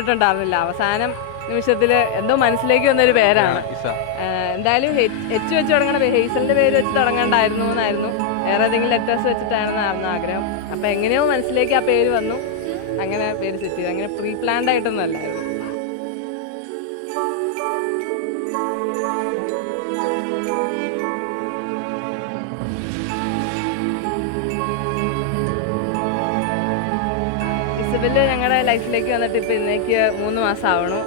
ഓർത്തിട്ടുണ്ടായിരുന്നില്ല. അവസാനം നിമിഷത്തിൽ എന്തോ മനസ്സിലേക്ക് വന്നൊരു പേരാണ്. എന്തായാലും എച്ച് വെച്ച് തുടങ്ങണ ഹെയ്സലിന്റെ പേര് വെച്ച് തുടങ്ങണ്ടായിരുന്നു എന്നായിരുന്നു, വേറെ ഏതെങ്കിലും ലെറ്റേഴ്സ് വെച്ചിട്ടാണെന്നായിരുന്നു ആഗ്രഹം. അപ്പം എങ്ങനെയോ മനസ്സിലേക്ക് ആ പേര് വന്നു, അങ്ങനെ പേര് സെറ്റ് ചെയ്തു. അങ്ങനെ പ്രീ പ്ലാൻഡ് ആയിട്ടൊന്നും അല്ലായിരുന്നു. ഇസബെല് ഞങ്ങളുടെ ലൈഫിലേക്ക് വന്നിട്ട് ഇപ്പം ഇന്നേക്ക് 3 മാസം ആവണു.